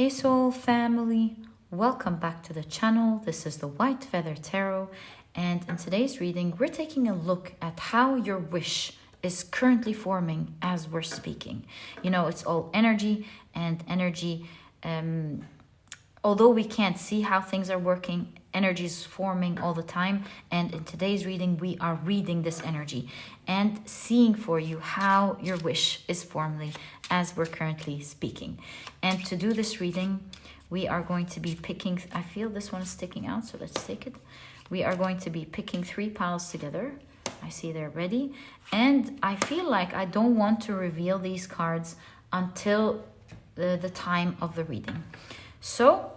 Hey Soul family, welcome back to the channel. This is the White Feather Tarot, and in today's reading we're taking a look at how your wish is currently forming as we're speaking. You know, it's all energy, and energy, although we can't see how things are working, energy is forming all the time. And in today's reading we are reading this energy and seeing for you how your wish is forming as we're currently speaking. And to do this reading we are going to be picking, I feel this one is sticking out, so let's take it. We are going to be picking 3 piles together. I see they're ready, and I feel like I don't want to reveal these cards until the time of the reading. So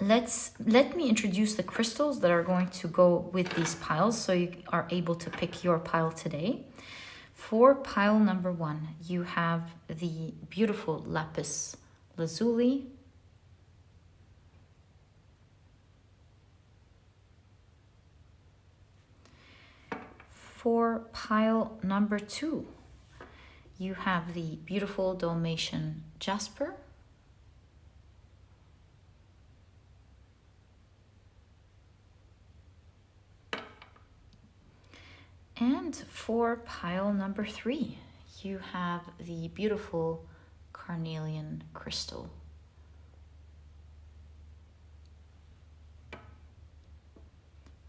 let me introduce the crystals that are going to go with these piles so you are able to pick your pile today. For pile number 1, you have the beautiful Lapis Lazuli. For pile number 2, you have the beautiful Dalmation Jasper. And for pile number 3, you have the beautiful Carnelian crystal.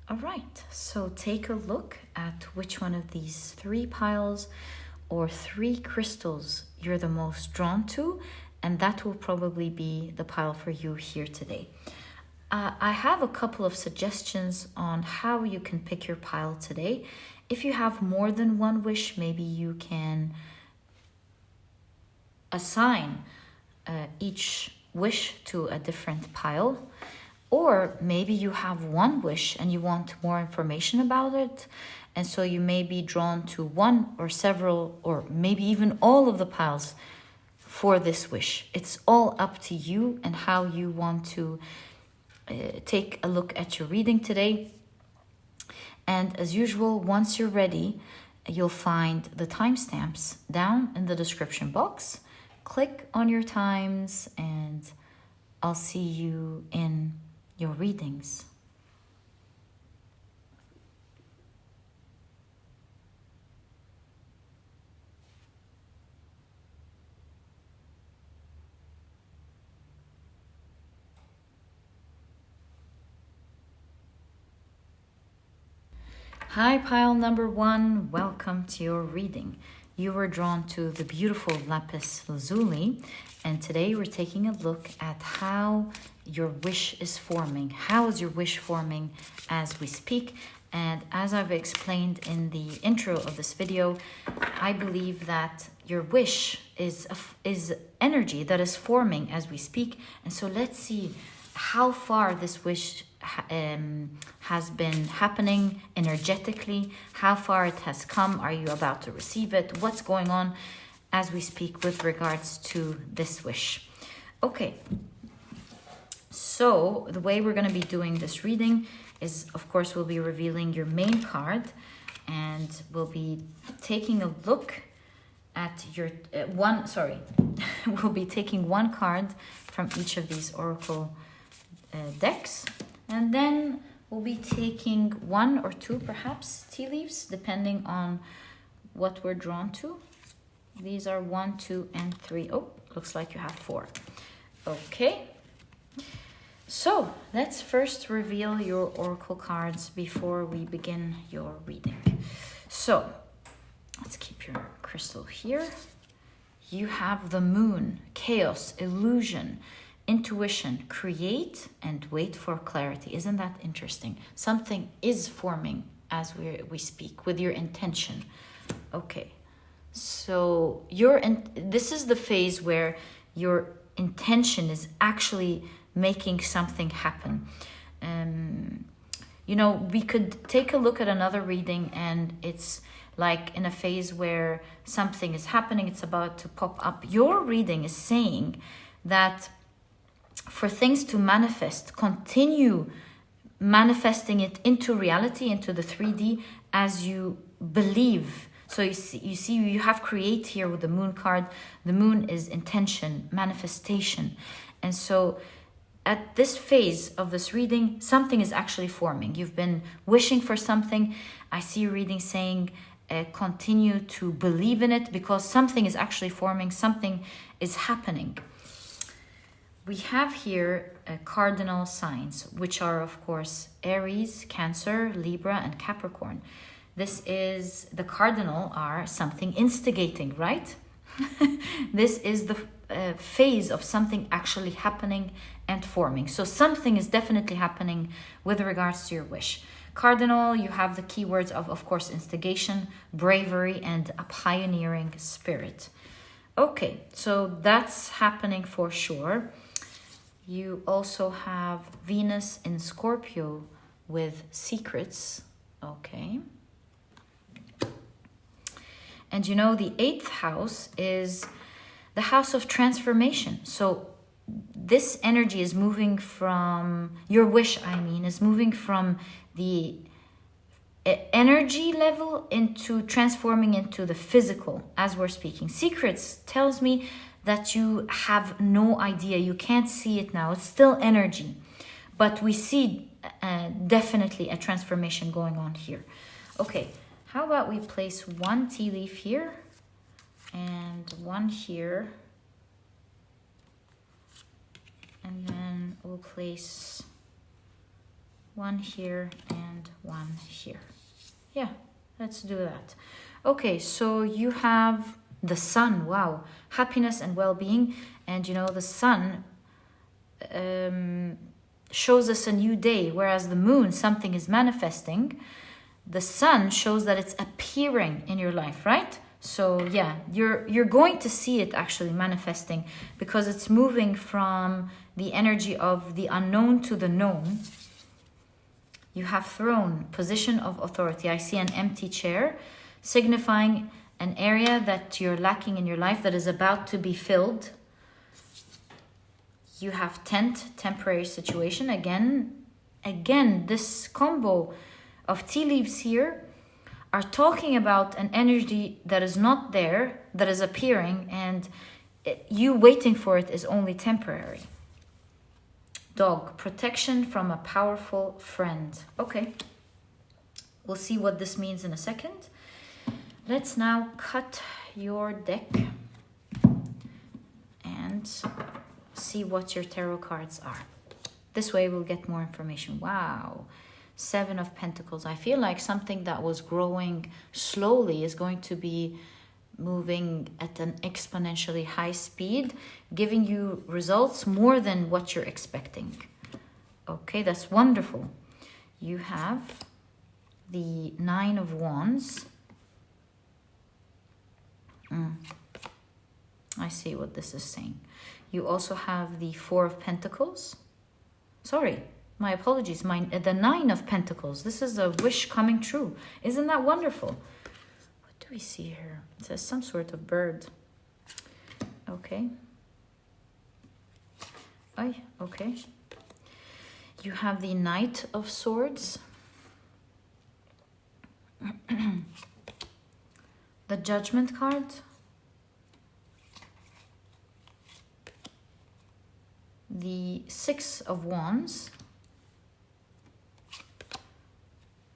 All right, so take a look at which one of these 3 piles or 3 crystals you're the most drawn to, and that will probably be the pile for you here today. I have a couple of suggestions on how you can pick your pile today. If you have more than one wish, maybe you can assign each wish to a different pile. Or maybe you have one wish and you want more information about it, and so you may be drawn to one or several or maybe even all of the piles for this wish. It's all up to you and how you want to take a look at your reading today. And as usual, once you're ready, you'll find the timestamps down in the description box. Click on your times and I'll see you in your readings. Hi, pile number 1, welcome to your reading. You were drawn to the beautiful Lapis Lazuli, and today we're taking a look at how your wish is forming. How is your wish forming as we speak? And as I've explained in the intro of this video, I believe that your wish is energy that is forming as we speak. And so let's see how far this wish has been happening energetically, how far it has come. Are you about to receive it? What's going on as we speak with regards to this wish? Okay, so the way we're going to be doing this reading is, of course, we'll be revealing your main card, and we'll be taking a look at your we'll be taking one card from each of these oracle decks, and then we'll be taking 1 or 2 perhaps tea leaves depending on what we're drawn to. These are 1, 2, and 3. Oh, looks like you have 4. Okay, so let's first reveal your oracle cards before we begin your reading. So let's keep your crystal here. You have the moon, chaos, illusion, intuition, create, and wait for clarity. Isn't that interesting? Something is forming as we speak with your intention. Okay, so this is the phase where your intention is actually making something happen. You know, we could take a look at another reading and it's like in a phase where something is happening, it's about to pop up. Your reading is saying that for things to manifest, continue manifesting it into reality, into the 3D as you believe. So you see, you have create here with the moon card. The moon is intention, manifestation. And so at this phase of this reading, something is actually forming. You've been wishing for something. I see your reading saying, continue to believe in it, because something is actually forming, something is happening. We have here cardinal signs, which are, of course, Aries, Cancer, Libra, and Capricorn. This is, the cardinal are something instigating, right? This is the phase of something actually happening and forming. So something is definitely happening with regards to your wish. Cardinal, you have the keywords of course, instigation, bravery, and a pioneering spirit. Okay, so that's happening for sure. You also have Venus in Scorpio with secrets. Okay. And you know, the 8th house is the house of transformation. So this energy is moving from, your wish, I mean, is moving from the energy level into transforming into the physical as we're speaking. Secrets tells me that you have no idea. You can't see it now. It's still energy. But we see definitely a transformation going on here. Okay, how about we place one tea leaf here and one here. And then we'll place one here and one here. Yeah, let's do that. Okay, so you have the sun. Wow, happiness and well-being. And you know, the sun shows us a new day, whereas the moon, something is manifesting. The sun shows that it's appearing in your life, right? So yeah, you're going to see it actually manifesting, because it's moving from the energy of the unknown to the known. You have throne, position of authority. I see an empty chair, signifying an area that you're lacking in your life that is about to be filled. You have tent, temporary situation. Again, this combo of tea leaves here are talking about an energy that is not there, that is appearing, and you waiting for it is only temporary. Dog, protection from a powerful friend. Okay, we'll see what this means in a second. Let's now cut your deck and see what your tarot cards are. This way we'll get more information. Wow, 7 of Pentacles. I feel like something that was growing slowly is going to be moving at an exponentially high speed, giving you results more than what you're expecting. Okay, that's wonderful. You have the 9 of Wands. I see what this is saying. You also have the 4 of Pentacles. Sorry, my apologies. The 9 of Pentacles. This is a wish coming true. Isn't that wonderful? What do we see here? It says some sort of bird. Okay. Okay. You have the Knight of Swords. The Judgment card. The 6 of Wands.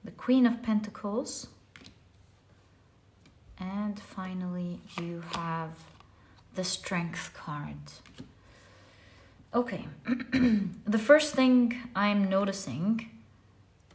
The Queen of Pentacles. And finally, you have the Strength card. Okay, the first thing I'm noticing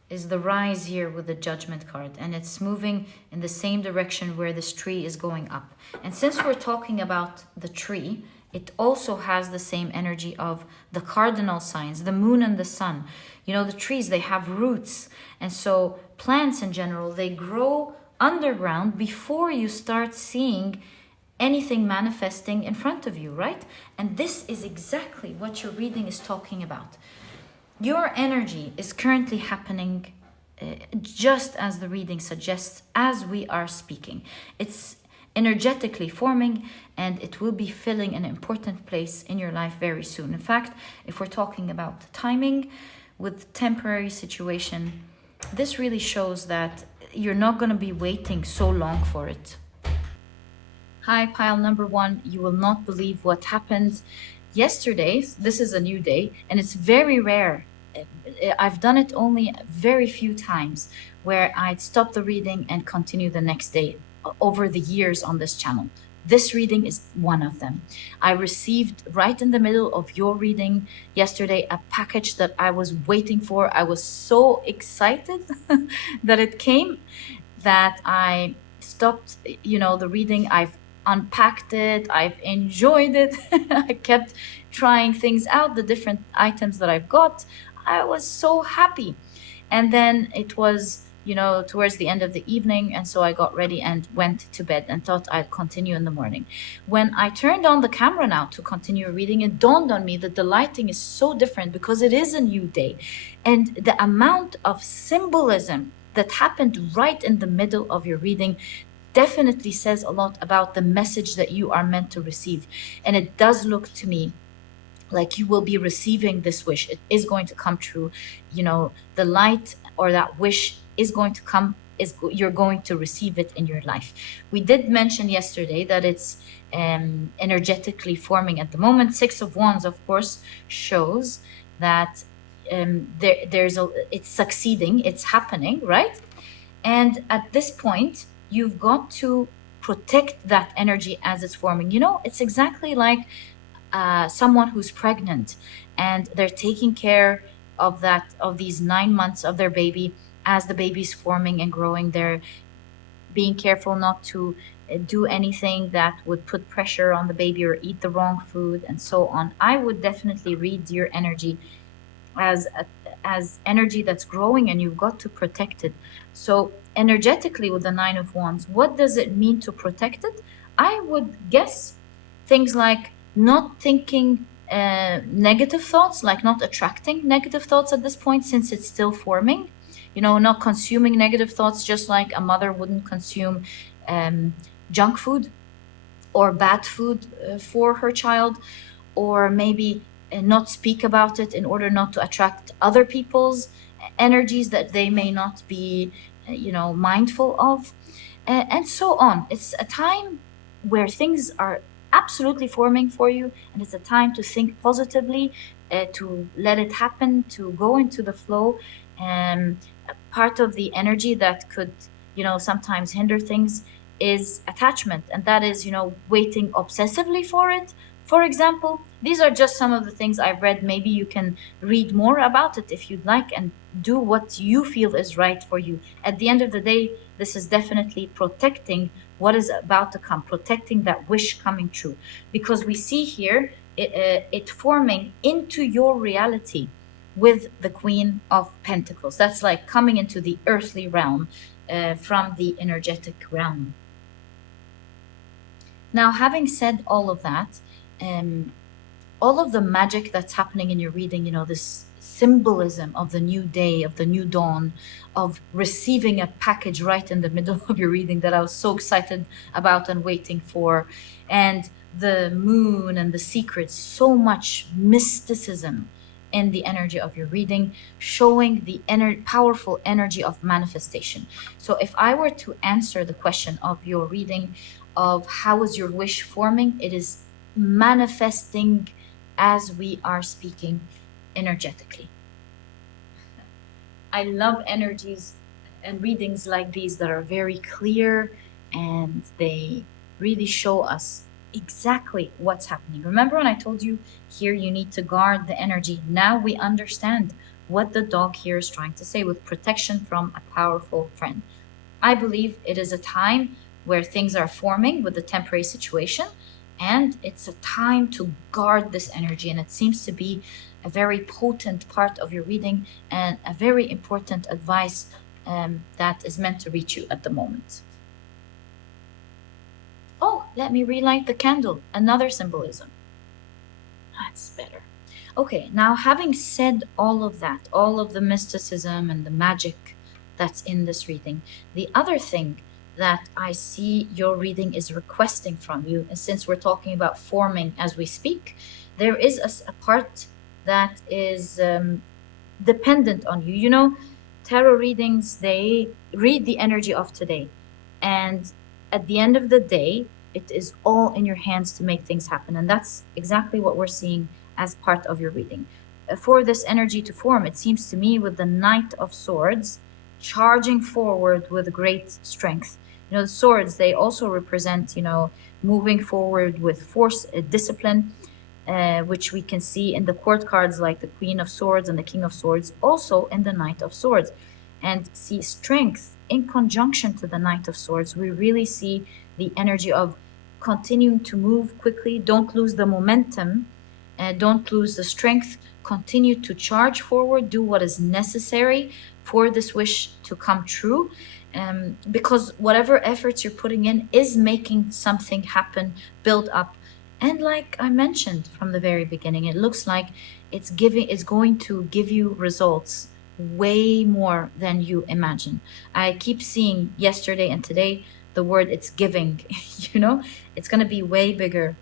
is the rise here with the Judgment card, and it's moving in the same direction where this tree is going up. And since we're talking about the tree, it also has the same energy of the cardinal signs, the moon and the sun. You know, the trees, they have roots. And so plants in general, they grow underground before you start seeing anything manifesting in front of you, right? And this is exactly what your reading is talking about. Your energy is currently happening just as the reading suggests, as we are speaking. It's energetically forming, and it will be filling an important place in your life very soon. In fact, if we're talking about timing with temporary situation, this really shows that you're not going to be waiting so long for it. Hi, pile number 1. You will not believe what happened. yesterday, this is a new day, and it's very rare. I've done it only very few times where I'd stop the reading and continue the next day over the years on this channel. This reading is one of them. I received right in the middle of your reading yesterday a package that I was waiting for. I was so excited that it came that I stopped, the reading. I've unpacked it. I've enjoyed it. I kept trying things out, the different items that I've got. I was so happy. And then it was, towards the end of the evening. And so I got ready and went to bed and thought I'd continue in the morning. When I turned on the camera now to continue reading, it dawned on me that the lighting is so different because it is a new day. And the amount of symbolism that happened right in the middle of your reading definitely says a lot about the message that you are meant to receive. And it does look to me like you will be receiving this wish. It is going to come true. The light or that wish is going to come, you're going to receive it in your life. We did mention yesterday that it's energetically forming at the moment. Six of Wands, of course, shows that it's succeeding, it's happening, right? And at this point, you've got to protect that energy as it's forming. It's exactly like someone who's pregnant and they're taking care of these 9 months of their baby as the baby's forming and growing. They're being careful not to do anything that would put pressure on the baby or eat the wrong food and so on. I would definitely read your energy as energy that's growing, and you've got to protect it. So energetically, with the Nine of Wands, what does it mean to protect it? I would guess things like not thinking negative thoughts, like not attracting negative thoughts at this point since it's still forming. Not consuming negative thoughts, just like a mother wouldn't consume junk food or bad food for her child, or maybe not speak about it in order not to attract other people's energies that they may not be, mindful of, and so on. It's a time where things are absolutely forming for you, and it's a time to think positively, to let it happen, to go into the flow. And part of the energy that could, sometimes hinder things is attachment, and that is, waiting obsessively for it. For example, these are just some of the things I've read. Maybe you can read more about it if you'd like and do what you feel is right for you. At the end of the day, this is definitely protecting what is about to come, protecting that wish coming true. Because we see here it forming into your reality with the Queen of Pentacles. That's like coming into the earthly realm from the energetic realm. Now, having said all of that, all of the magic that's happening in your reading, this symbolism of the new day, of the new dawn, of receiving a package right in the middle of your reading that I was so excited about and waiting for, and the moon and the secrets, so much mysticism in the energy of your reading, showing the powerful energy of manifestation. So if I were to answer the question of your reading of how is your wish forming, it is manifesting as we are speaking energetically. I love energies and readings like these that are very clear, and they really show us exactly what's happening. Remember when I told you here you need to guard the energy? Now we understand what the dog here is trying to say with protection from a powerful friend. I believe it is a time where things are forming with the temporary situation, and it's a time to guard this energy, and it seems to be a very potent part of your reading and a very important advice that is meant to reach you at the moment. Oh, let me relight the candle. Another symbolism. That's better. Okay, now having said all of that, all of the mysticism and the magic that's in this reading, the other thing that I see your reading is requesting from you, and since we're talking about forming as we speak, there is a part that is dependent on you. Tarot readings, they read the energy of today, and at the end of the day, it is all in your hands to make things happen. And that's exactly what we're seeing as part of your reading. For this energy to form, it seems to me, with the Knight of Swords charging forward with great strength. You know, the swords, they also represent, you know, moving forward with force, discipline, which we can see in the court cards like the Queen of Swords and the King of Swords, also in the Knight of Swords. And see strength in conjunction to the Knight of Swords. We really see the energy of continuing to move quickly, don't lose the momentum, don't lose the strength, continue to charge forward, do what is necessary for this wish to come true. Because whatever efforts you're putting in is making something happen, build up. And like I mentioned from the very beginning, it looks like it's going to give you results way more than you imagine. I keep seeing yesterday and today the word it's giving, you know, it's going to be way bigger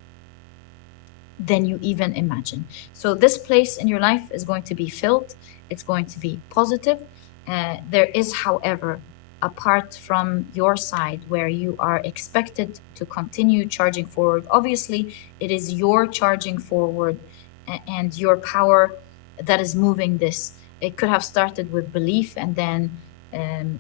than you even imagine. So this place in your life is going to be filled. It's going to be positive. There is, however, a part from your side where you are expected to continue charging forward. Obviously, it is your charging forward and your power that is moving this. It could have started with belief, and then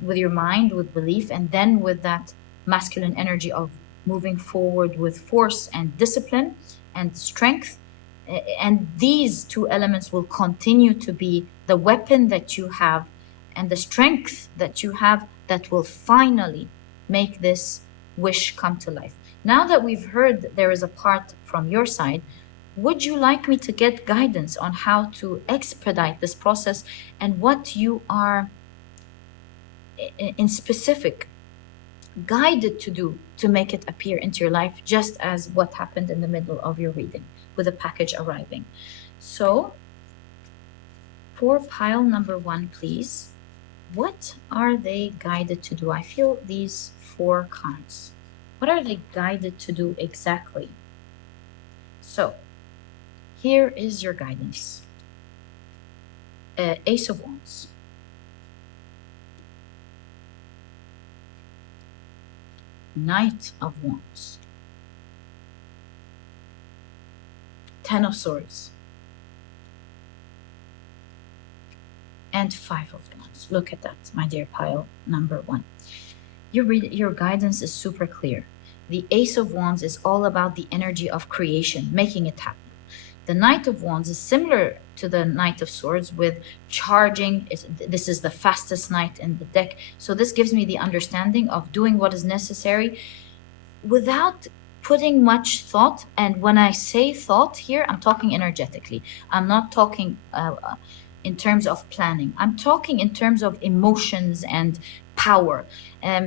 with your mind, with belief, and then with that masculine energy of moving forward with force and discipline and strength. And these two elements will continue to be the weapon that you have and the strength that you have that will finally make this wish come to life. Now that we've heard there is a part from your side, would you like me to get guidance on how to expedite this process and what you are in specific guided to do to make it appear into your life, just as what happened in the middle of your reading with the package arriving? So for pile number 1, please, what are they guided to do? I feel these 4 cards. What are they guided to do exactly? So here is your guidance. Ace of Wands. Knight of Wands. 10 of Swords. And 5 of Wands. Look at that, my dear pile number 1. Your guidance is super clear. The Ace of Wands is all about the energy of creation, making it happen. The Knight of Wands is similar to the Knight of Swords with charging. This is the fastest knight in the deck. So this gives me the understanding of doing what is necessary without putting much thought. And when I say thought here, I'm talking energetically. I'm not talking in terms of planning. I'm talking in terms of emotions and power.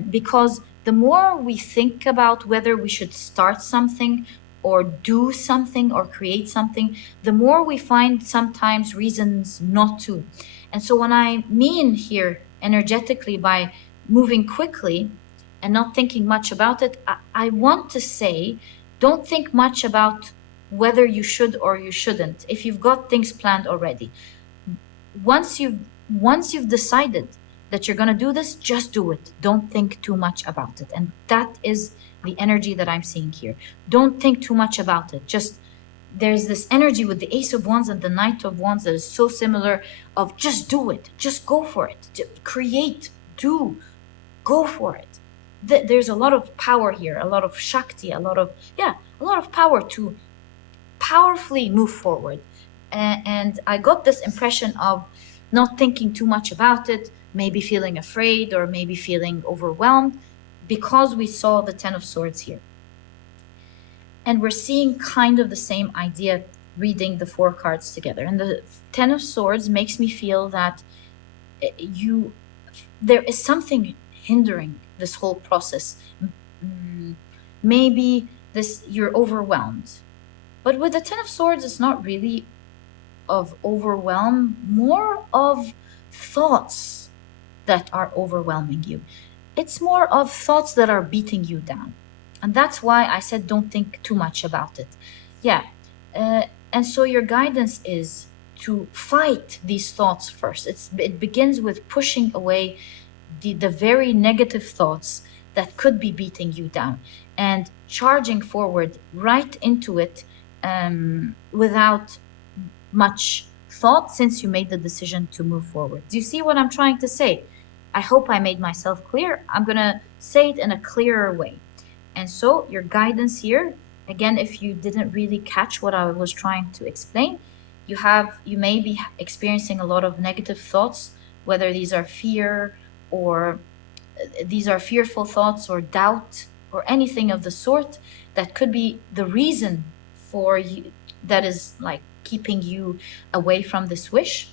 Because the more we think about whether we should start something or do something or create something, the more we find sometimes reasons not to. And so when I mean here energetically by moving quickly and not thinking much about it, I want to say, don't think much about whether you should or you shouldn't if you've got things planned already. Once you've decided that you're going to do this, just do it. Don't think too much about it. And that is the energy that I'm seeing here. Don't think too much about it. Just, there's this energy with the Ace of Wands and the Knight of Wands that is so similar of just do it. Just go for it. Just create, do, go for it. There's a lot of power here, a lot of Shakti, a lot of power to powerfully move forward. And I got this impression of not thinking too much about it, maybe feeling afraid or maybe feeling overwhelmed, because we saw the 10 of Swords here. And we're seeing kind of the same idea reading the 4 cards together. And the 10 of Swords makes me feel that there is something hindering this whole process. Maybe you're overwhelmed. But with the 10 of Swords, it's not really of overwhelm, more of thoughts that are overwhelming you. It's more of thoughts that are beating you down. And that's why I said don't think too much about it. Yeah. And so your guidance is to fight these thoughts first. It begins with pushing away the very negative thoughts that could be beating you down. And charging forward right into it without much thought, since you made the decision to move forward. Do you see what I'm trying to say? I hope I made myself clear. I'm gonna say it in a clearer way. And so your guidance here, again, if you didn't really catch what I was trying to explain, you may be experiencing a lot of negative thoughts, whether these are fear or these are fearful thoughts or doubt or anything of the sort that could be the reason for you, that is like keeping you away from this wish.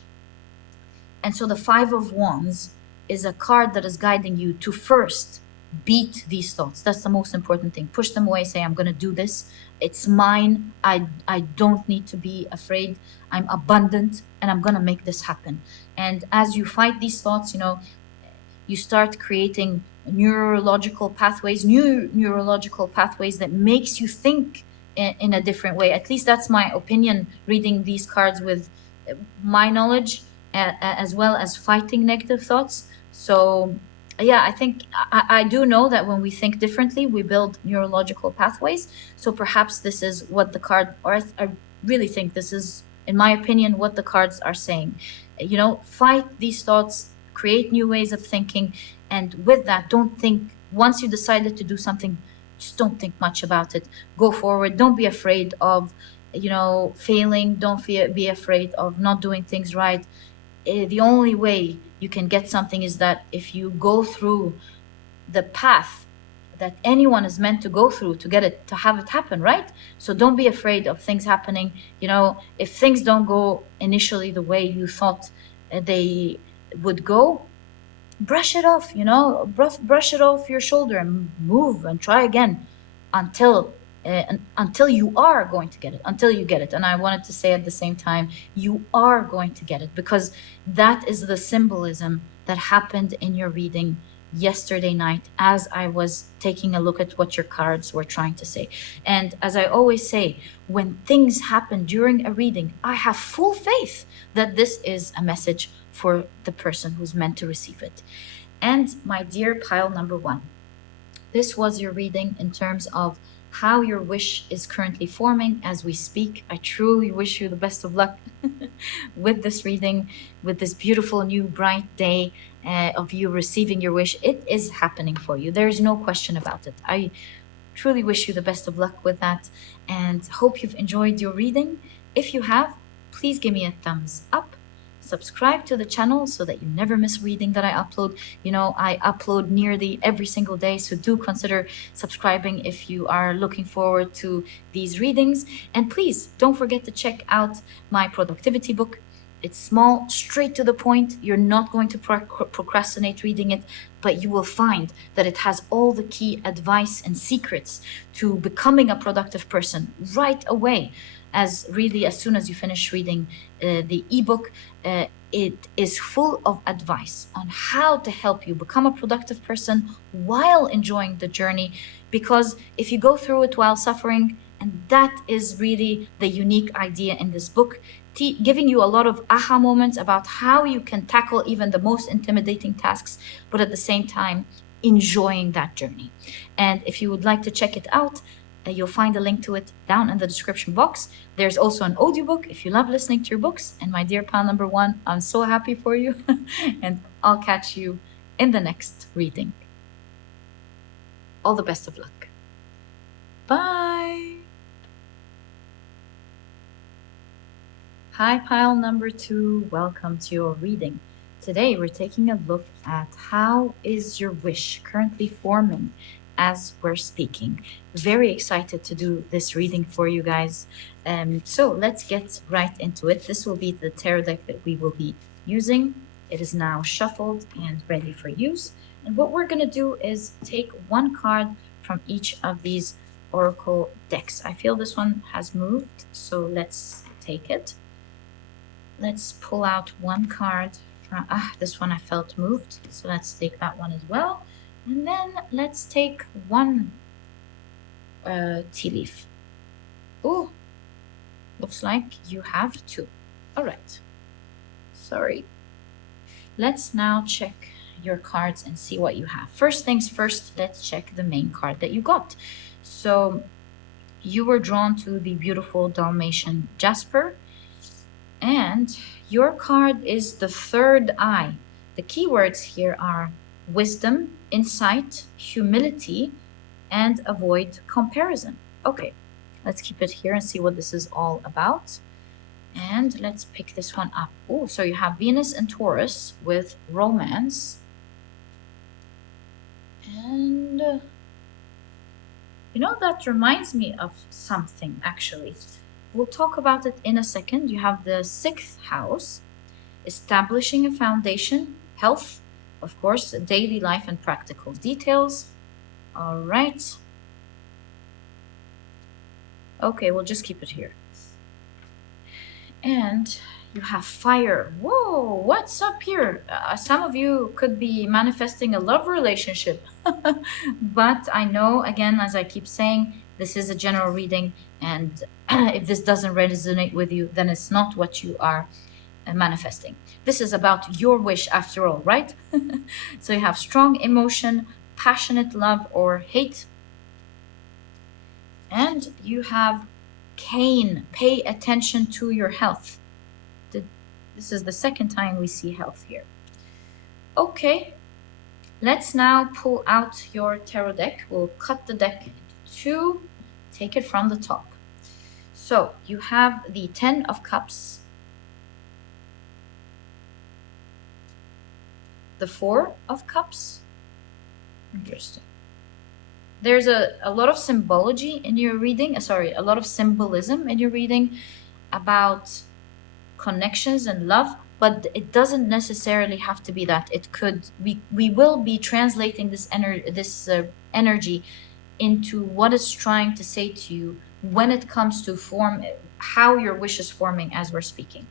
And so the Five of Wands is a card that is guiding you to first beat these thoughts. That's the most important thing. Push them away, say, I'm going to do this. It's mine. I don't need to be afraid. I'm abundant and I'm going to make this happen. And as you fight these thoughts, you know, you start creating neurological pathways, new neurological pathways that makes you think in a different way. At least that's my opinion, reading these cards with my knowledge, as well as fighting negative thoughts. So yeah, I think I do know that when we think differently, we build neurological pathways. So perhaps this is what the card, or I really think this is, in my opinion, what the cards are saying. You know, fight these thoughts, create new ways of thinking, and with that, don't think, once you decided to do something, just don't think much about it. Go forward. Don't be afraid of, you know, failing. Don't be afraid of not doing things right. The only way you can get something is that if you go through the path that anyone is meant to go through to get it, to have it happen, right? So don't be afraid of things happening. You know, if things don't go initially the way you thought they would go, brush it off, you know, brush it off your shoulder and move and try again until you are going to get it, until you get it. And I wanted to say at the same time, you are going to get it, because that is the symbolism that happened in your reading yesterday night as I was taking a look at what your cards were trying to say. And as I always say, when things happen during a reading, I have full faith that this is a message for the person who's meant to receive it. And my dear pile number one, this was your reading in terms of how your wish is currently forming as we speak. I truly wish you the best of luck with this reading, with this beautiful new bright day of you receiving your wish. It is happening for you. There's no question about it. I truly wish you the best of luck with that, and hope you've enjoyed your reading. If you have, please give me a thumbs up. Subscribe to the channel so that you never miss reading that I upload. You know, I upload nearly every single day, so do consider subscribing if you are looking forward to these readings. And please don't forget to check out my productivity book. It's small, straight to the point. You're not going to procrastinate reading it, but you will find that it has all the key advice and secrets to becoming a productive person right away. As soon as you finish reading the ebook, it is full of advice on how to help you become a productive person while enjoying the journey. Because if you go through it while suffering, and that is really the unique idea in this book, giving you a lot of aha moments about how you can tackle even the most intimidating tasks, but at the same time enjoying that journey. And if you would like to check it out, you'll find a link to it down in the description box. There's also an audiobook if you love listening to your books. And my dear pal number one, I'm so happy for you. And I'll catch you in the next reading. All the best of luck. Bye. Hi, pile number two. Welcome to your reading. Today, we're taking a look at how is your wish currently forming as we're speaking. Very excited to do this reading for you guys. So let's get right into it. This will be the tarot deck that we will be using. It is now shuffled and ready for use. And what we're going to do is take one card from each of these oracle decks. I feel this one has moved, so let's take it. Let's pull out one card from, this one I felt moved, so let's take that one as well. And then let's take one tea leaf. Oh, looks like you have two. All right. Sorry. Let's now check your cards and see what you have. First things first, let's check the main card that you got. So you were drawn to the beautiful Dalmatian Jasper, and your card is the third eye. The keywords here are wisdom, insight, humility, and avoid comparison. Okay, let's keep it here and see what this is all about. And let's pick this one up. Oh, so you have Venus and Taurus with romance. And you know, that reminds me of something, actually. We'll talk about it in a second. You have the 6th house, establishing a foundation, health, of course, daily life and practical details. All right. Okay, we'll just keep it here. And you have fire. Whoa, what's up here? Some of you could be manifesting a love relationship. But I know, again, as I keep saying, this is a general reading. And if this doesn't resonate with you, then it's not what you are manifesting. This is about your wish after all, right? So you have strong emotion, passionate love or hate. And you have Cain, pay attention to your health. This is the second time we see health here. Okay, let's now pull out your tarot deck. We'll cut the deck into two, take it from the top. So you have the 10 of Cups, the 4 of Cups. Interesting. There's a lot of symbology in your reading, a lot of symbolism in your reading about connections and love, but it doesn't necessarily have to be that. It could, we will be translating this energy into what it's trying to say to you when it comes to how your wish is forming as we're speaking.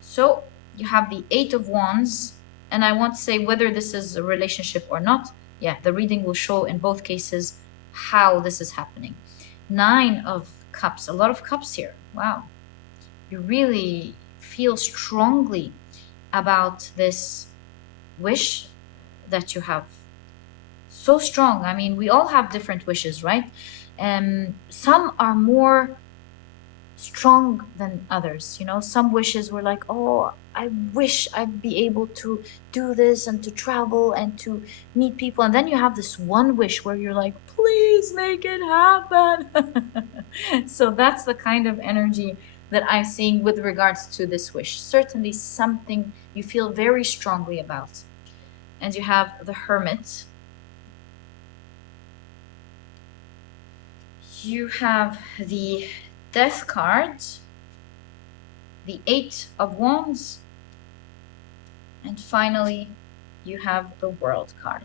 So you have the 8 of Wands, and I want to say whether this is a relationship or not. Yeah, the reading will show in both cases how this is happening. 9 of Cups, a lot of cups here. Wow. You really feel strongly about this wish that you have. So strong. I mean, we all have different wishes, right? Some are more strong than others. You know, some wishes were like, oh, I wish I'd be able to do this and to travel and to meet people. And then you have this one wish where you're like, please make it happen. So that's the kind of energy that I'm seeing with regards to this wish. Certainly something you feel very strongly about. And you have the Hermit. You have the Death card, the 8 of Wands, and finally you have the World card.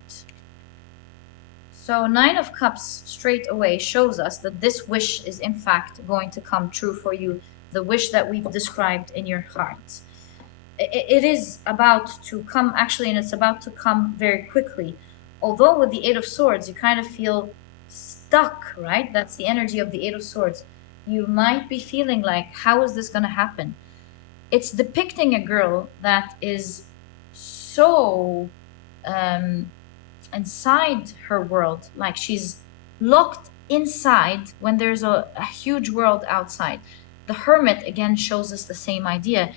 So 9 of Cups straight away shows us that this wish is in fact going to come true for you, the wish that we've described in your heart. It is about to come, actually, and it's about to come very quickly. Although with the 8 of Swords, you kind of feel stuck, right? That's the energy of the 8 of Swords. You might be feeling like, how is this going to happen? It's depicting a girl that is so inside her world, like she's locked inside when there's a huge world outside. The Hermit again shows us the same idea.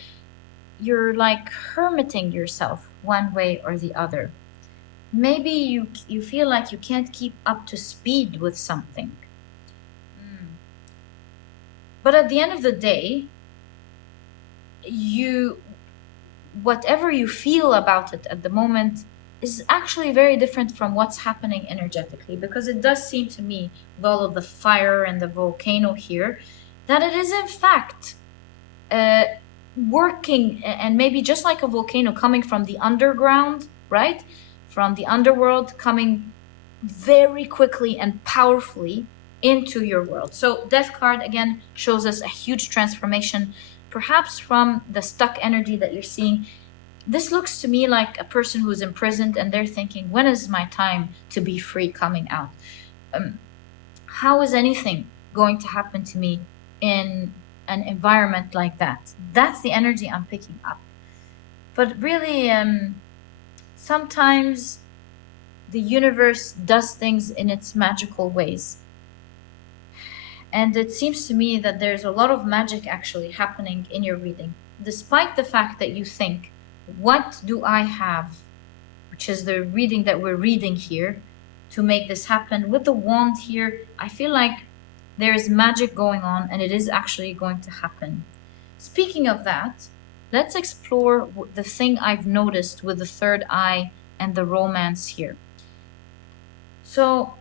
You're like hermiting yourself one way or the other. Maybe you feel like you can't keep up to speed with something. But at the end of the day, whatever you feel about it at the moment is actually very different from what's happening energetically, because it does seem to me, with all of the fire and the volcano here, that it is in fact working, and maybe just like a volcano coming from the underground, right? From the underworld, coming very quickly and powerfully into your world. So Death card again shows us a huge transformation, perhaps from the stuck energy that you're seeing. This looks to me like a person who's imprisoned and they're thinking, when is my time to be free coming out? How is anything going to happen to me in an environment like that? That's the energy I'm picking up. But really, sometimes the universe does things in its magical ways. And it seems to me that there's a lot of magic actually happening in your reading, despite the fact that you think, what do I have, which is the reading that we're reading here, to make this happen. With the wand here, I feel like there is magic going on, and it is actually going to happen. Speaking of that, let's explore the thing I've noticed with the third eye and the romance here. So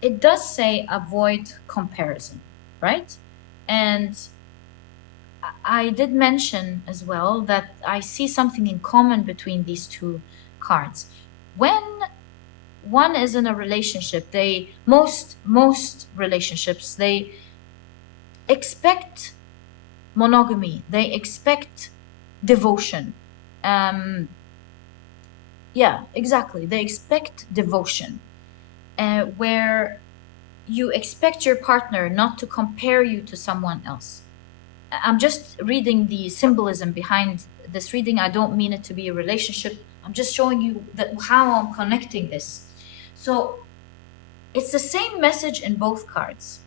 it does say avoid comparison, right? And I did mention as well that I see something in common between these two cards. When one is in a relationship, most relationships, they expect monogamy, they expect devotion. Yeah, exactly, they expect devotion, where you expect your partner not to compare you to someone else. I'm just reading the symbolism behind this reading. I don't mean it to be a relationship. I'm just showing you how I'm connecting this. So it's the same message in both cards.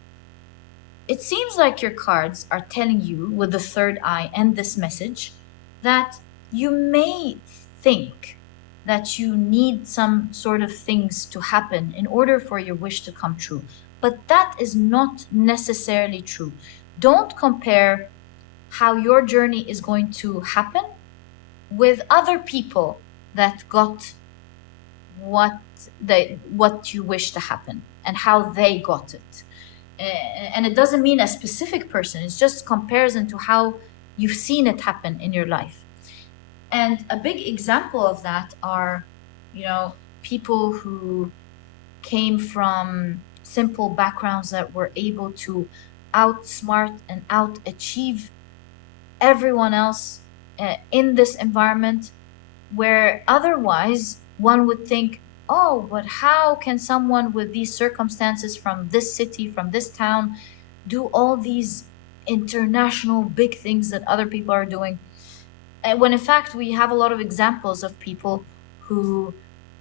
It seems like your cards are telling you, with the third eye and this message, that you may think that you need some sort of things to happen in order for your wish to come true. But that is not necessarily true. Don't compare how your journey is going to happen with other people that got what you wish to happen and how they got it. And it doesn't mean a specific person, it's just comparison to how you've seen it happen in your life. And a big example of that are, people who came from simple backgrounds that were able to outsmart and out-achieve everyone else in this environment, where otherwise one would think, oh, but how can someone with these circumstances from this city, from this town, do all these international big things that other people are doing? When in fact we have a lot of examples of people who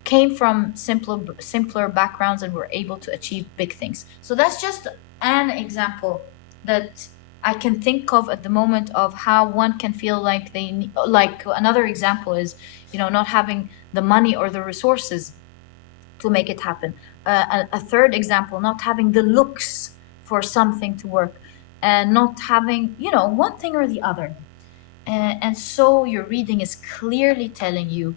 came from simpler backgrounds and were able to achieve big things. So that's just an example that I can think of at the moment of how one can feel like like another example is, not having the money or the resources to make it happen. A third example, not having the looks for something to work, and not having, one thing or the other. And so your reading is clearly telling you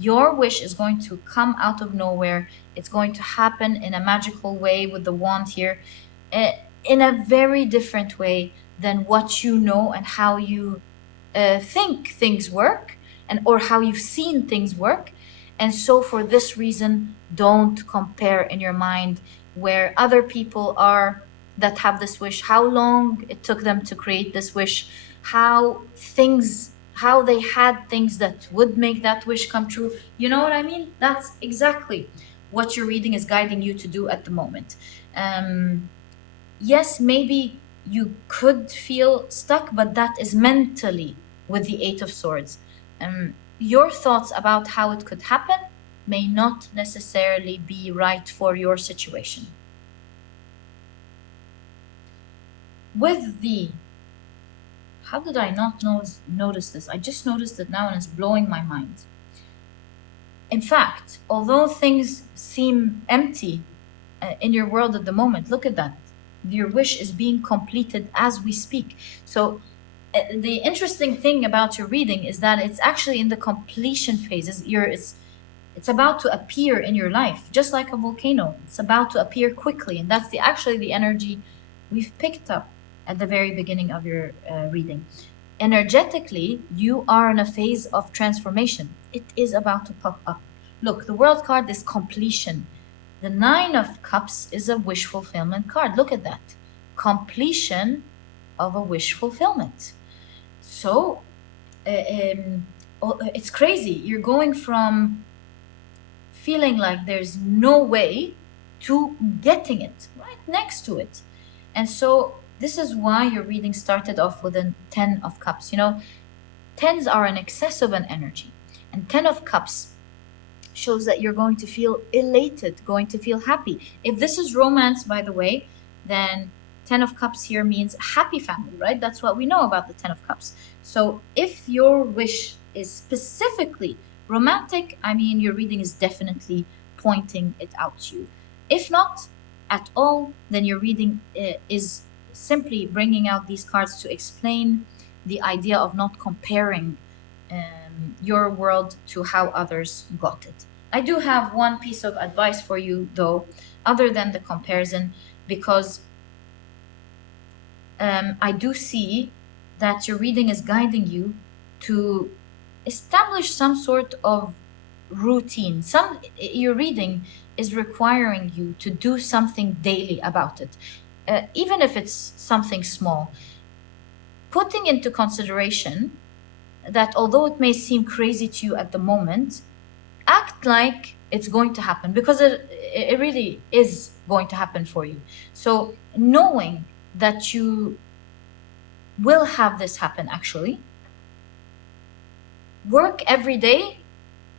your wish is going to come out of nowhere. It's going to happen in a magical way with the wand here, in a very different way than what you know and how you think things work, or how you've seen things work. And so for this reason, don't compare in your mind where other people are that have this wish, how long it took them to create this wish, how they had things that would make that wish come true. You know what I mean? That's exactly what your reading is guiding you to do at the moment. Yes, maybe you could feel stuck, but that is mentally with the Eight of Swords. Your thoughts about how it could happen may not necessarily be right for your situation. With the... How did I not notice this? I just noticed it now and it's blowing my mind. In fact, although things seem empty in your world at the moment, look at that. Your wish is being completed as we speak. So the interesting thing about your reading is that it's actually in the completion phases. It's about to appear in your life, just like a volcano. It's about to appear quickly, and that's actually the energy we've picked up at the very beginning of your reading. Energetically, you are in a phase of transformation. It is about to pop up. Look, the World card is completion. The Nine of Cups is a wish fulfillment card. Look at that. Completion of a wish fulfillment. So it's crazy. You're going from feeling like there's no way to getting it right next to it. And so this is why your reading started off with a 10 of Cups. Tens are an excess of an energy. And 10 of Cups shows that you're going to feel elated, going to feel happy. If this is romance, by the way, then Ten of Cups here means happy family, right? That's what we know about the Ten of Cups. So if your wish is specifically romantic, I mean, your reading is definitely pointing it out to you. If not at all, then your reading is simply bringing out these cards to explain the idea of not comparing your world to how others got it. I do have one piece of advice for you, though, other than the comparison, because I do see that your reading is guiding you to establish some sort of routine. Your reading is requiring you to do something daily about it, even if it's something small. Putting into consideration that although it may seem crazy to you at the moment, act like it's going to happen, because it really is going to happen for you. So knowing that you will have this happen, actually, work every day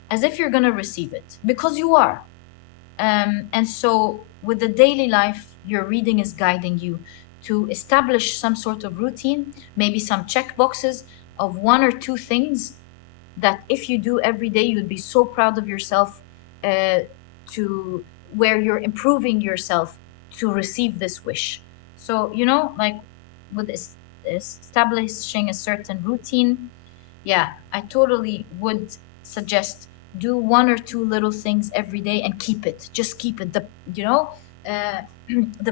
as if you're going to receive it, because you are. And so with the daily life, your reading is guiding you to establish some sort of routine, maybe some check boxes of one or two things that if you do every day, you'd be so proud of yourself, to where you're improving yourself to receive this wish. So, you know, like with establishing a certain routine, yeah, I totally would suggest do one or two little things every day and keep it. Just keep it. The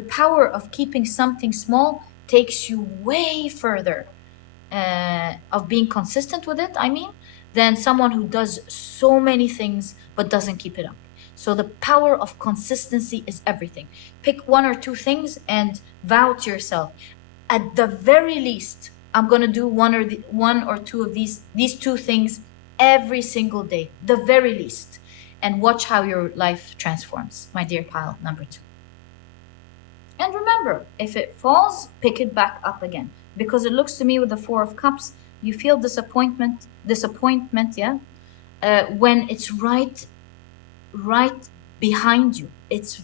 power of keeping something small takes you way further, of being consistent with it, I mean, than someone who does so many things but doesn't keep it up. So the power of consistency is everything. Pick one or two things and vow to yourself, at the very least, I'm going to do one or two of these two things every single day, the very least, and watch how your life transforms, my dear pile number 2. And remember, if it falls, pick it back up again, because it looks to me with the Four of Cups, you feel disappointment, yeah, when it's right behind you. It's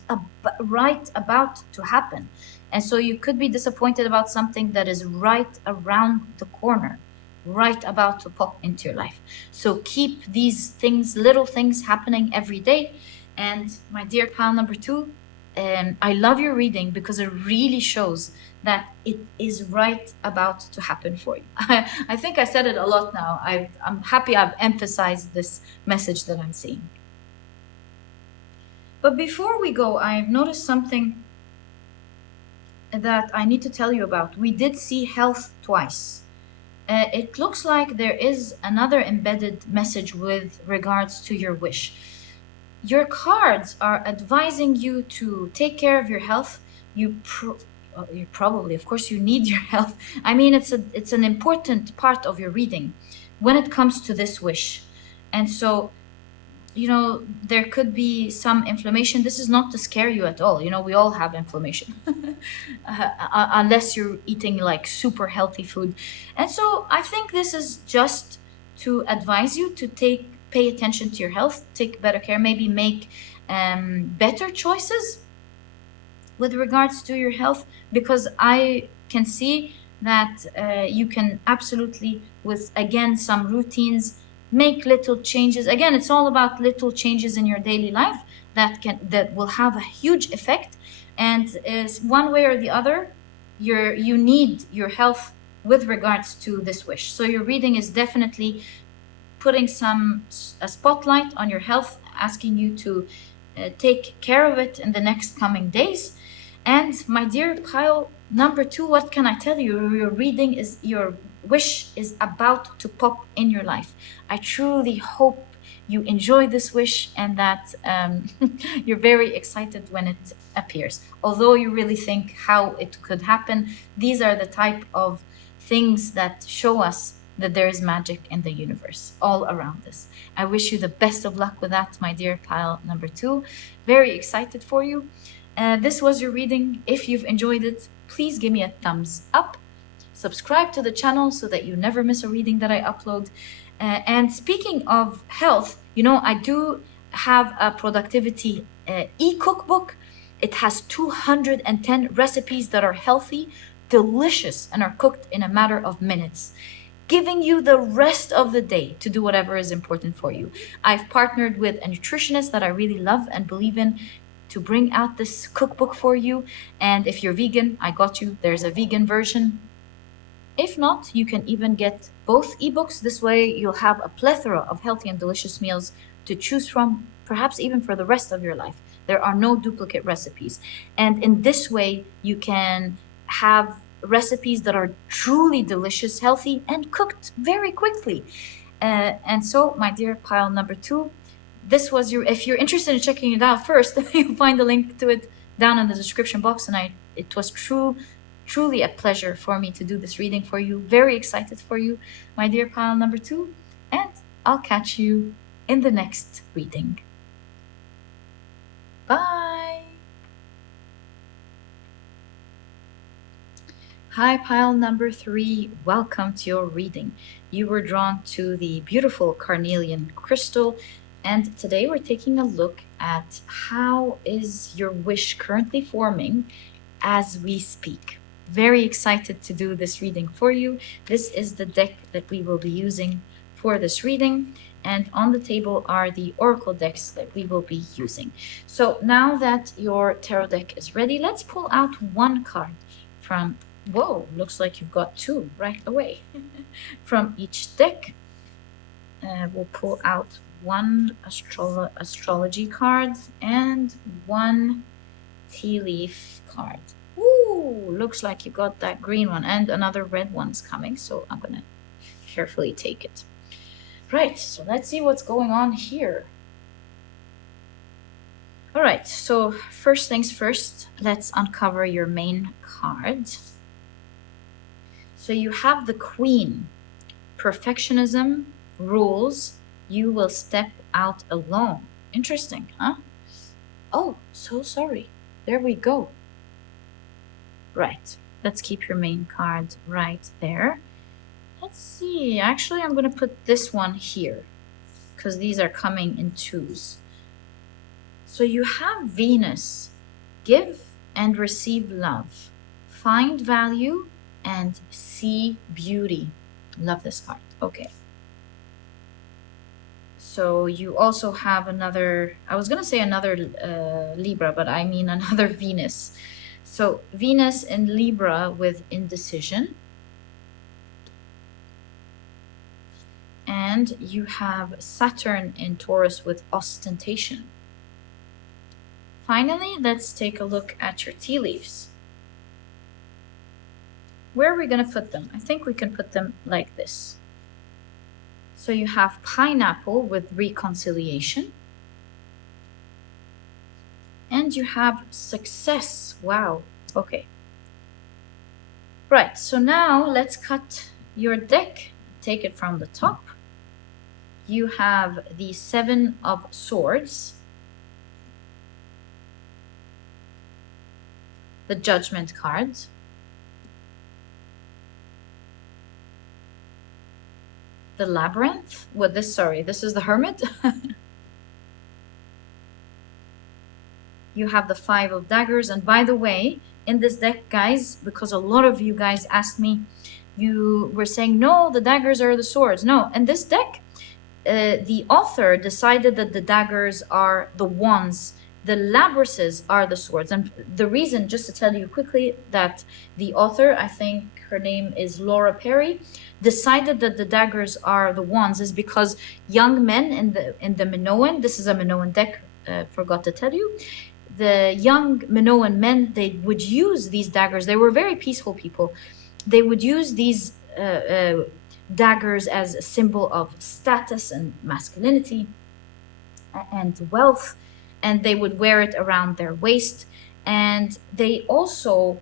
right about to happen. And so you could be disappointed about something that is right around the corner, right about to pop into your life. So keep these things, little things, happening every day. And my dear pile number 2, I love your reading because it really shows that it is right about to happen for you. I think I said it a lot now. I'm happy I've emphasized this message that I'm seeing. But before we go, I've noticed something that I need to tell you about. We did see health twice. It looks like there is another embedded message with regards to your wish. Your cards are advising you to take care of your health. You probably, of course, you need your health. I mean, it's an important part of your reading when it comes to this wish. And so, you know, there could be some inflammation. This is not to scare you at all. You know, we all have inflammation, unless you're eating like super healthy food. And so I think this is just to advise you to pay attention to your health, take better care, maybe make better choices with regards to your health, because I can see that you can absolutely, with again some routines, make little changes. Again, it's all about little changes in your daily life that will have a huge effect. And is one way or the other, you need your health with regards to this wish. So your reading is definitely putting a spotlight on your health, asking you to take care of it in the next coming days. And my dear pile number 2, what can I tell you? Your wish is about to pop in your life. I truly hope you enjoy this wish and that you're very excited when it appears. Although you really think how it could happen, these are the type of things that show us that there is magic in the universe all around us. I wish you the best of luck with that, my dear pile number 2. Very excited for you. This was your reading. If you've enjoyed it, please give me a thumbs up. Subscribe to the channel so that you never miss a reading that I upload. And speaking of health, you know, I do have a productivity e-cookbook It has 210 recipes that are healthy, delicious, and are cooked in a matter of minutes, giving you the rest of the day to do whatever is important for you. I've partnered with a nutritionist that I really love and believe in to bring out this cookbook for you. And if you're vegan, I got you. There's a vegan version. If not, you can even get both ebooks. This way you'll have a plethora of healthy and delicious meals to choose from, perhaps even for the rest of your life. There are no duplicate recipes. And in this way, you can have recipes that are truly delicious, healthy, and cooked very quickly. And so, my dear pile number 2, this was your, if you're interested in checking it out first, you'll find the link to it down in the description box. And it was truly a pleasure for me to do this reading for you. Very excited for you, my dear pile number 2. And I'll catch you in the next reading. Bye. Hi, pile number 3. Welcome to your reading. You were drawn to the beautiful carnelian crystal. And today we're taking a look at how is your wish currently forming as we speak. Very excited to do this reading for you. This is the deck that we will be using for this reading. And on the table are the oracle decks that we will be using. So now that your tarot deck is ready, let's pull out one card from, whoa, looks like you've got 2 right away from each deck. We'll pull out one astrology card and one tea leaf card. Ooh, looks like you got that green one, and another red one's coming, so I'm gonna carefully take it. Right, so let's see what's going on here. All right, so first things first, let's uncover your main card. So you have the Queen. Perfectionism, rules, you will step out alone. Interesting, huh? Oh, so sorry. There we go. Right, let's keep your main card right there. Let's see, actually I'm going to put this one here because these are coming in 2s. So you have Venus, give and receive love, find value and see beauty. Love this card. Okay. So you also have another, I was going to say another Libra, but I mean another Venus. So Venus in Libra with indecision. And you have Saturn in Taurus with ostentation. Finally, let's take a look at your tea leaves. Where are we going to put them? I think we can put them like this. So you have pineapple with reconciliation. And you have success. Wow. Okay. Right. So now let's cut your deck. Take it from the top. You have the 7 of Swords, the Judgment card, the Labyrinth. What this? Sorry, this is the Hermit. You have the 5 of Daggers. And by the way, in this deck, guys, because a lot of you guys asked me, you were saying, no, the daggers are the swords. No, in this deck, the author decided that the daggers are the wands, the labrises are the swords. And the reason, just to tell you quickly, that the author, I think her name is Laura Perry, decided that the daggers are the wands is because young men in the Minoan, this is a Minoan deck, forgot to tell you, the young Minoan men, they would use these daggers. They were very peaceful people. They would use these daggers as a symbol of status and masculinity and wealth, and they would wear it around their waist. And they also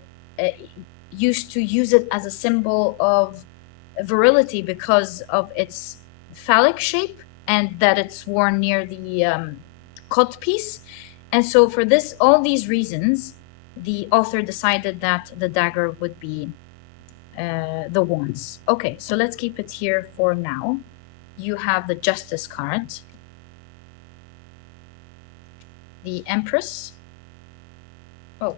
used to use it as a symbol of virility because of its phallic shape and that it's worn near the codpiece. And so for this, all these reasons, the author decided that the dagger would be the wands. Okay, so let's keep it here for now. You have the Justice card, the Empress, Oh.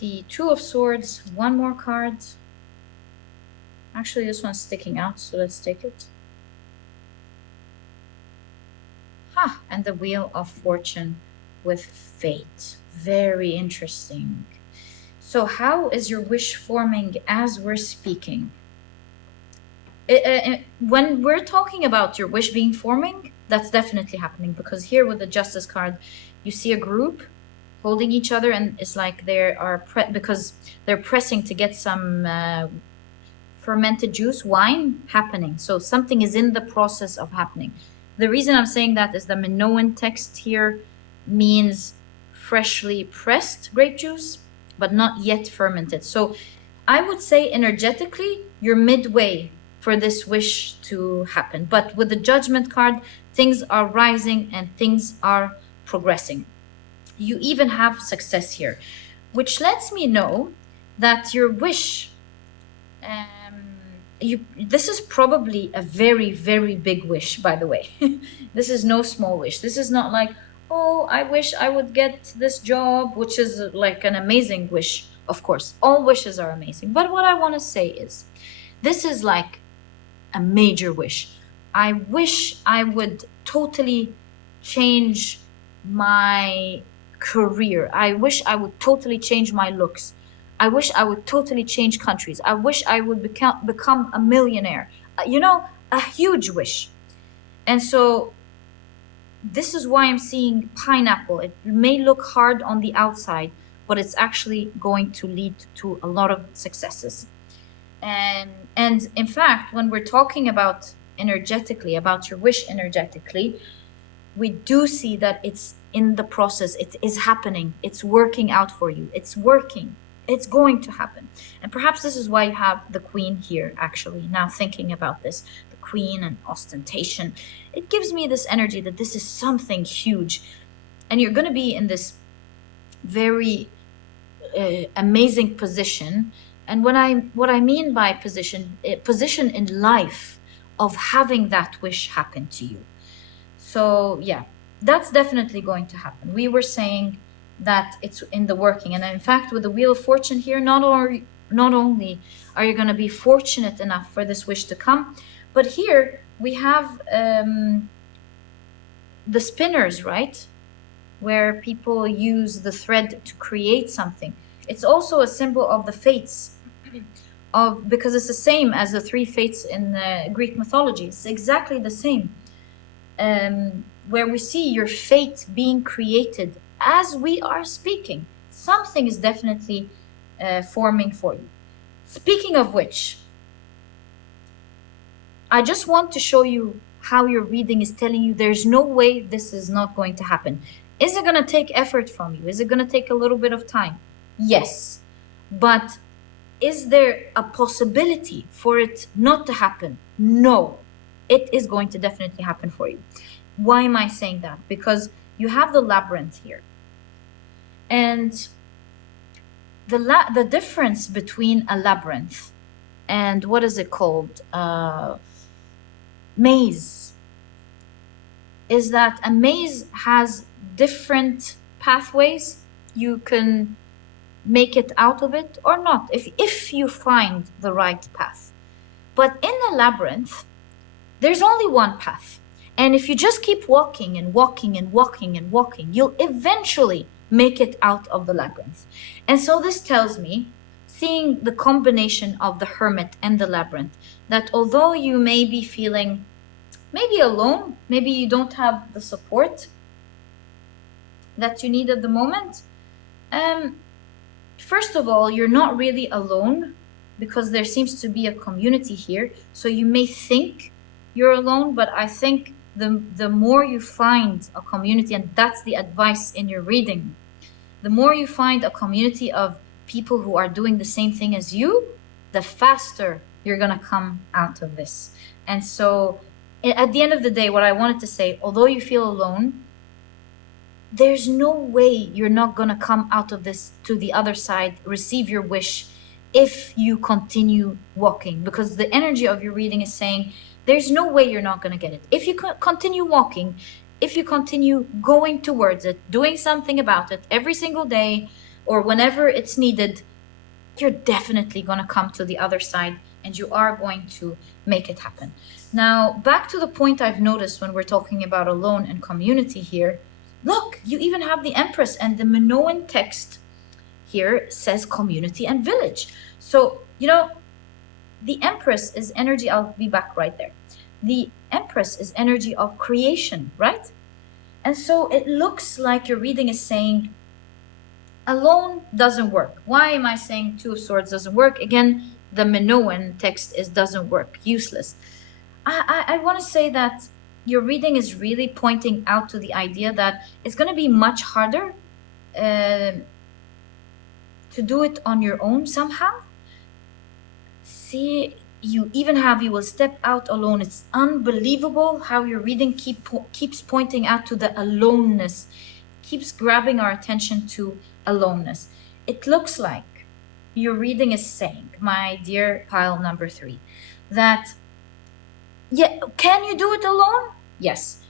The Two of Swords, one more card. Actually, this one's sticking out, so let's take it. And the Wheel of Fortune with Fate. Very interesting. So how is your wish forming as we're speaking? When we're talking about your wish being forming, that's definitely happening, because here with the Justice card, you see a group holding each other, and it's like they are because they're pressing to get some fermented juice, wine happening. So something is in the process of happening. The reason I'm saying that is the Minoan text here means freshly pressed grape juice, but not yet fermented. So I would say energetically, you're midway for this wish to happen. But with the Judgment card, things are rising and things are progressing. You even have success here, which lets me know that your wish, this is probably a very, very big wish, by the way. This is no small wish. This is not like, oh, I wish I would get this job, which is like an amazing wish. Of course, all wishes are amazing. But what I want to say is, this is like a major wish. I wish I would totally change my career. I wish I would totally change my looks. I wish I would totally change countries. I wish I would become a millionaire. You know, a huge wish. And so this is why I'm seeing pineapple. It may look hard on the outside, but it's actually going to lead to a lot of successes. And in fact, when we're talking about energetically, about your wish energetically, we do see that it's in the process. It is happening. It's working out for you. It's working. It's going to happen. And perhaps this is why you have the Queen here, actually, now thinking about this. The Queen and ostentation. It gives me this energy that this is something huge. And you're going to be in this very amazing position. And what I mean by position in life of having that wish happen to you. So yeah, that's definitely going to happen. We were saying that it's in the working. And in fact, with the Wheel of Fortune here, not only are you going to be fortunate enough for this wish to come, but here we have the spinners, right? Where people use the thread to create something. It's also a symbol of the fates, because it's the same as the three fates in Greek mythology. It's exactly the same. Where we see your fate being created as we are speaking. Something is definitely forming for you. Speaking of which, I just want to show you how your reading is telling you there's no way this is not going to happen. Is it going to take effort from you? Is it going to take a little bit of time? Yes. But is there a possibility for it not to happen? No. It is going to definitely happen for you. Why am I saying that? Because you have the labyrinth here. And the difference between a labyrinth and what is it called? Maze. Is that a maze has different pathways. You can make it out of it or not, if you find the right path. But in a labyrinth, there's only one path. And if you just keep walking and walking and walking and walking, you'll eventually make it out of the labyrinth. And so this tells me, seeing the combination of the Hermit and the labyrinth, that although you may be feeling maybe alone, maybe you don't have the support that you need at the moment, first of all, you're not really alone, because there seems to be a community here. So you may think you're alone, but I think the more you find a community, and that's the advice in your reading, the more you find a community of people who are doing the same thing as you, the faster you're going to come out of this. And so at the end of the day, what I wanted to say, although you feel alone, there's no way you're not going to come out of this to the other side, receive your wish, if you continue walking. Because the energy of your reading is saying, there's no way you're not going to get it. If you continue walking, if you continue going towards it, doing something about it every single day or whenever it's needed, you're definitely going to come to the other side and you are going to make it happen. Now, back to the point I've noticed when we're talking about alone and community here. Look, you even have the Empress, and the Minoan text here says community and village. So, you know, the Empress is energy. I'll be back right there. The Empress is energy of creation, right? And so it looks like your reading is saying alone doesn't work. Why am I saying Two of Swords doesn't work? Again, the Minoan text is doesn't work, useless. I want to say that your reading is really pointing out to the idea that it's going to be much harder to do it on your own somehow. See, you will step out alone. It's unbelievable how your reading keeps pointing out to the aloneness, keeps grabbing our attention to aloneness. It looks like your reading is saying, my dear pile number 3, that yeah, can you do it alone? Yes.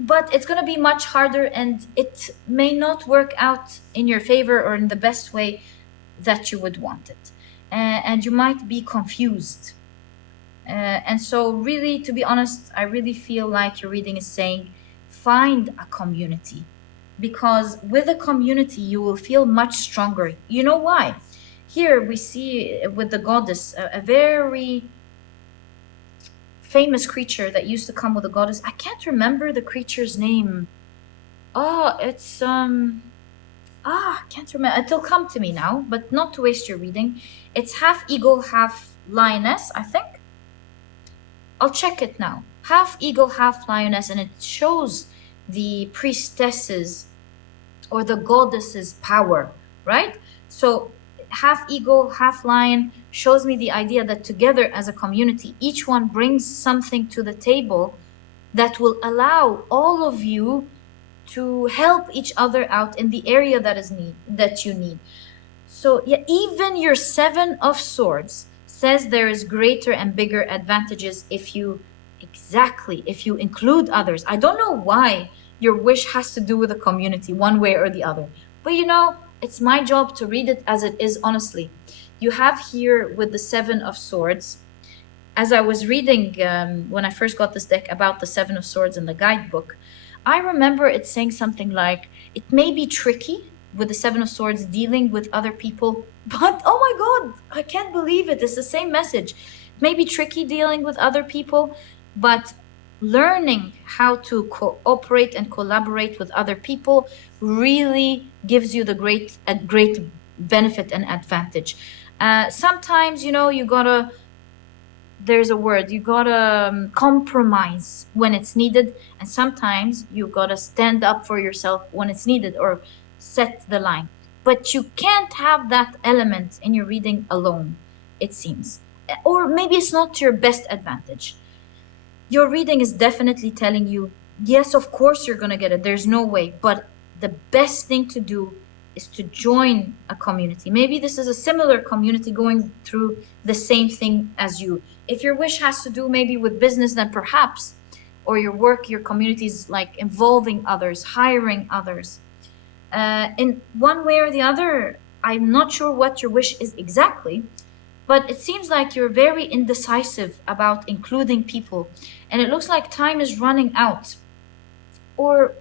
But it's going to be much harder, and it may not work out in your favor or in the best way that you would want it. And you might be confused. And so really, to be honest, I really feel like your reading is saying, find a community. Because with a community, you will feel much stronger. You know why? Here we see with the goddess, a very famous creature that used to come with the goddess. I can't remember the creature's name. Oh, it's I can't remember. It'll come to me now, but not to waste your reading. It's half eagle, half lioness, I think. I'll check it now. Half eagle, half lioness, and it shows the priestess's or the goddess's power, right? So half eagle, half lion shows me the idea that together as a community, each one brings something to the table that will allow all of you to help each other out in the area that you need. So yeah, even your 7 of Swords says there is greater and bigger advantages if you include others. I don't know why your wish has to do with the community one way or the other, but you know, it's my job to read it as it is, honestly. You have here with the 7 of Swords, as I was reading when I first got this deck about the 7 of Swords in the guidebook, I remember it saying something like, it may be tricky with the 7 of Swords dealing with other people, but oh my God, I can't believe it. It's the same message. It may be tricky dealing with other people, but learning how to cooperate and collaborate with other people really gives you a great benefit and advantage. Sometimes, you know, you gotta compromise when it's needed, and sometimes you gotta stand up for yourself when it's needed or set the line. But you can't have that element in your reading alone, it seems. Or maybe it's not to your best advantage. Your reading is definitely telling you, yes, of course you're gonna get it. There's no way. But the best thing to do is to join a community. Maybe this is a similar community going through the same thing as you. If your wish has to do maybe with business, then perhaps, or your work, your community is like involving others, hiring others. In one way or the other, I'm not sure what your wish is exactly, but it seems like you're very indecisive about including people, and it looks like time is running out. Or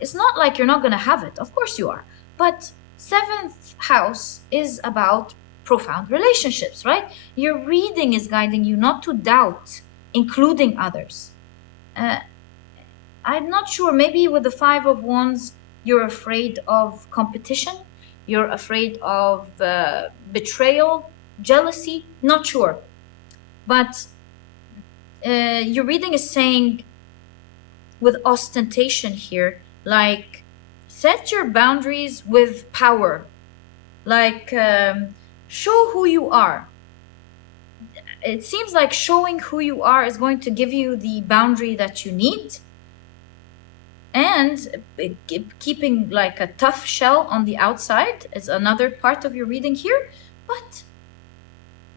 it's not like you're not going to have it. Of course you are. But 7th house is about profound relationships, right? Your reading is guiding you not to doubt including others. I'm not sure. Maybe with the 5 of Wands, you're afraid of competition. You're afraid of betrayal, jealousy. Not sure. But your reading is saying with ostentation here, like, set your boundaries with power. Like, show who you are. It seems like showing who you are is going to give you the boundary that you need. And keeping like a tough shell on the outside is another part of your reading here. But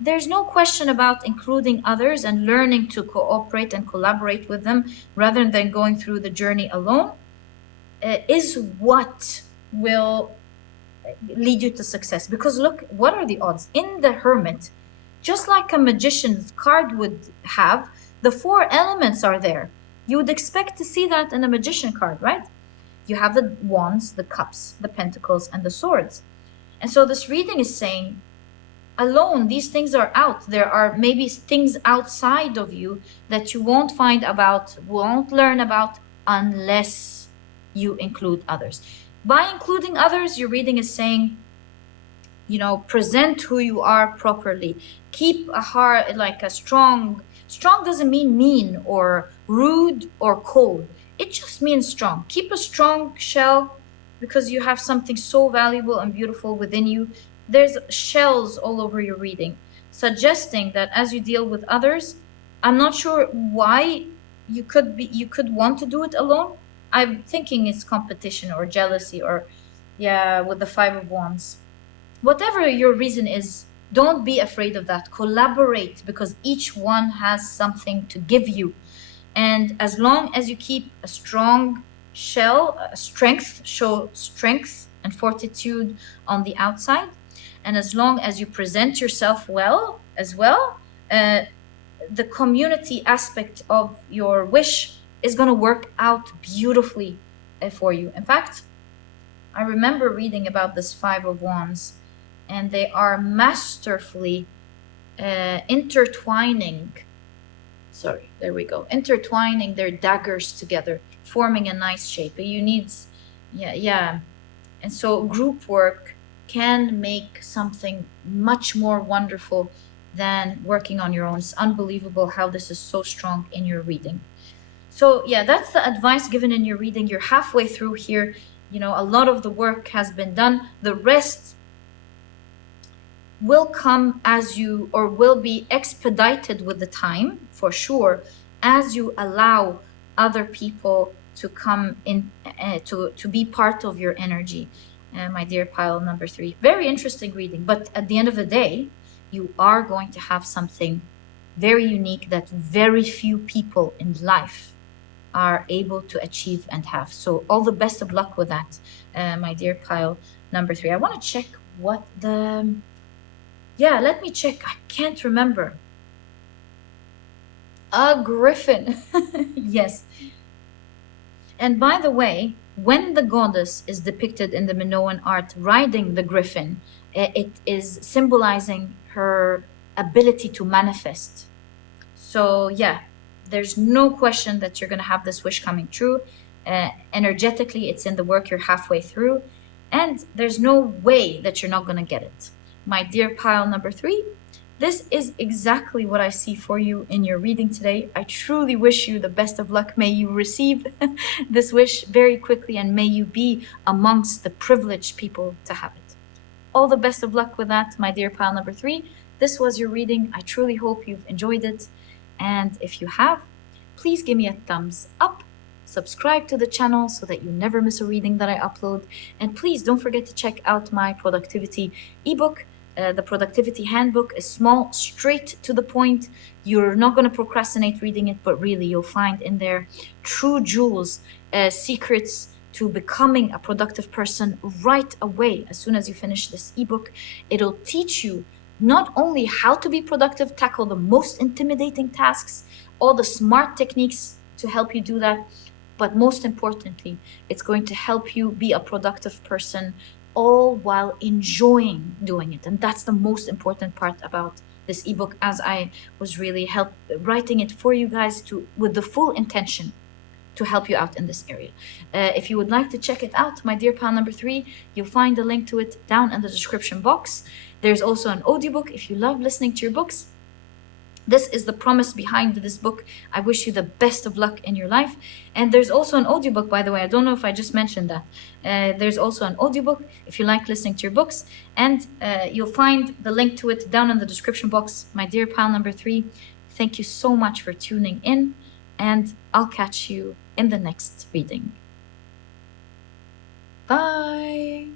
there's no question about including others and learning to cooperate and collaborate with them rather than going through the journey alone is what will lead you to success. Because look, what are the odds? In the Hermit, just like a magician's card would have, the 4 elements are there. You would expect to see that in a magician card, right? You have the wands, the cups, the pentacles, and the swords. And so this reading is saying, alone, these things are out. There are maybe things outside of you that you won't find about, won't learn about, unless you include others. By including others, your reading is saying, you know, present who you are properly. Keep a heart, like a strong doesn't mean mean or rude or cold. It just means strong. Keep a strong shell because you have something so valuable and beautiful within you. There's shells all over your reading, suggesting that as you deal with others, I'm not sure why you could want to do it alone. I'm thinking it's competition or jealousy or, yeah, with the 5 of Wands. Whatever your reason is, don't be afraid of that. Collaborate, because each one has something to give you. And as long as you keep a strong shell, show strength and fortitude on the outside, and as long as you present yourself well as well, the community aspect of your wish is going to work out beautifully for you. In fact, I remember reading about this 5 of Wands, and they are masterfully intertwining their daggers together, forming a nice shape. You need, and so group work can make something much more wonderful than working on your own. It's unbelievable how this is so strong in your reading. So yeah, that's the advice given in your reading. You're halfway through here. You know, a lot of the work has been done. The rest will come as you, or will be expedited with the time, for sure, as you allow other people to come in, to be part of your energy. My dear pile number 3. Very interesting reading, but at the end of the day, you are going to have something very unique that very few people in life are able to achieve and have. So all the best of luck with that, my dear pile number 3. I want to check what the... Yeah, let me check. I can't remember. A griffin. Yes. And by the way, when the goddess is depicted in the Minoan art riding the griffin, it is symbolizing her ability to manifest. So yeah, there's no question that you're going to have this wish coming true. Energetically, it's in the work, you're halfway through, and there's no way that you're not going to get it. My dear pile number 3, this is exactly what I see for you in your reading today. I truly wish you the best of luck. May you receive this wish very quickly, and may you be amongst the privileged people to have it. All the best of luck with that, my dear pile number 3. This was your reading. I truly hope you've enjoyed it. And if you have, please give me a thumbs up. Subscribe to the channel so that you never miss a reading that I upload. And please don't forget to check out my productivity ebook. The productivity handbook is small, straight to the point. You're not going to procrastinate reading it, but really you'll find in there true jewels, secrets to becoming a productive person right away. As soon as you finish this ebook, it'll teach you not only how to be productive, tackle the most intimidating tasks, all the smart techniques to help you do that, but most importantly, it's going to help you be a productive person, all while enjoying doing it. And that's the most important part about this ebook, as I was really writing it for you guys with the full intention to help you out in this area. If you would like to check it out, my dear pal number 3, you'll find the link to it down in the description box. There's also an audiobook if you love listening to your books. This is the promise behind this book. I wish you the best of luck in your life. And there's also an audiobook, by the way. I don't know if I just mentioned that. There's also an audiobook if you like listening to your books. And you'll find the link to it down in the description box. My dear pal number 3, thank you so much for tuning in. And I'll catch you in the next reading. Bye.